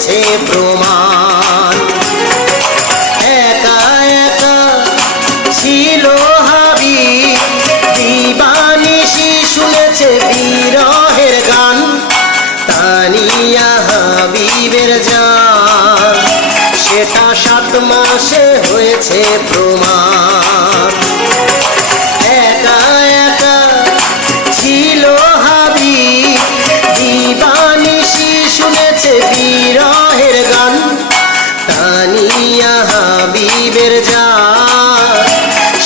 হয়েছে প্রমাণ। একা একা ছিল হাবিব, দিবানিশি শুনেছে বিরহের গান। তানিয়া হাবিবের জান, সেটা 7 মাসে হয়েছে প্রমাণ। একা একা ছিল হাবিব, দিবানিশি শুনেছে বিরহের গান। তানিয়া হাবিবের জান,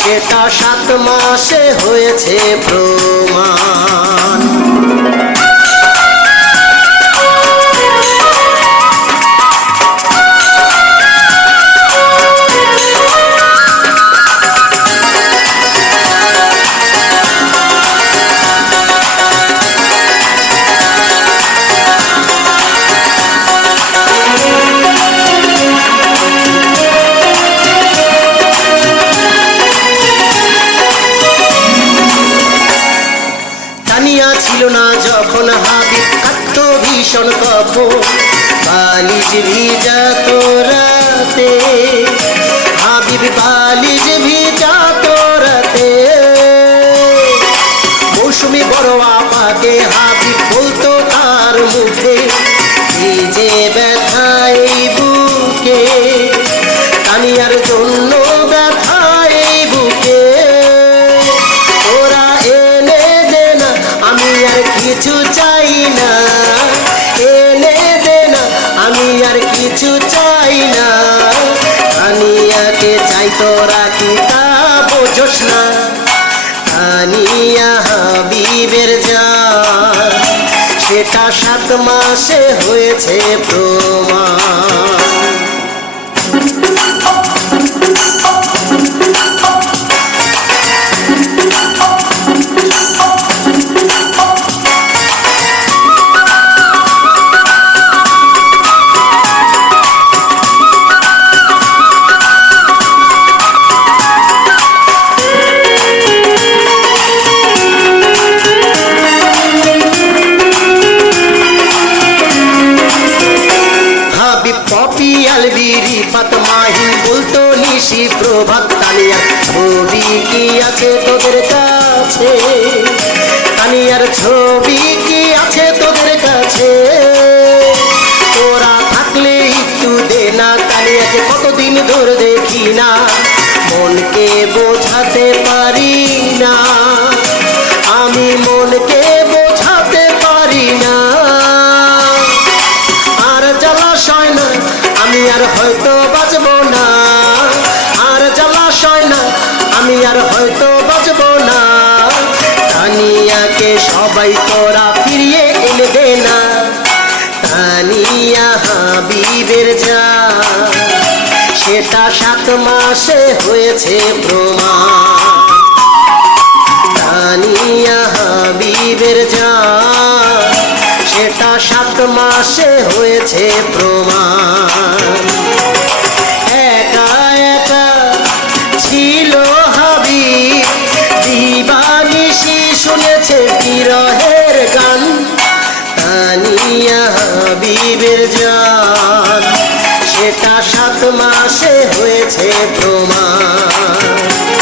সেটা 7 মাসে হয়েছে প্রমাণ। তানিয়া ছিল না যখন হাবিব কাঁদত ভীষণ কখন, বালিশ ভিজাত রাতে, হাবিব বালিশ ভিজাত রাতে। মৌসুমি বড় আপাকে হাবিব বলতো তার মুখে, ভিজে ব্যথায় বুকে, তানিয়ার জন্য ব্যথায় বুকে। ওরা এনে দে না, আমি আর কিছু চাই না, এনে দে না, আমি আর কিছু চাই না। তানিয়াকে চাই তোরা কি তা বোঝোস না? তানিয়া হাবিবের জান, সেটা 7 মাসে হয়েছে প্রমাণ। ফাতমাহিন বলতো নিশি প্রভাত, তানিয়ার ছবি কি আছে তোদের কাছে? তানিয়ার ছবি কি আছে তোদের কাছে? তোরা থাকলে একটু দে না, তানিয়াকে কতদিন ধরে দেখি না, মনকে বোঝাতে পারি না, আমি মনকে বোঝাতে পারি না। আর জলাশয় না, আমি আর হয়তো বাঁচব না, আর জলাশয় না, আমি আর হয়তো বাঁচব না। তানিয়াকে সবাই তোরা ফিরিয়ে এনে দে না। তানিয়া হাবিবের জান, সেটা 7 মাসে হয়েছে প্রমাণ। তানিয়া হাবিবের জান, সেটা 7 মাসে হয়েছে প্রমাণ। একা একা ছিল হাবিব, দিবানিশি শুনেছে বিরহের গান। তানিয়া হাবিবের জান, সেটা 7 মাসে হয়েছে প্রমাণ।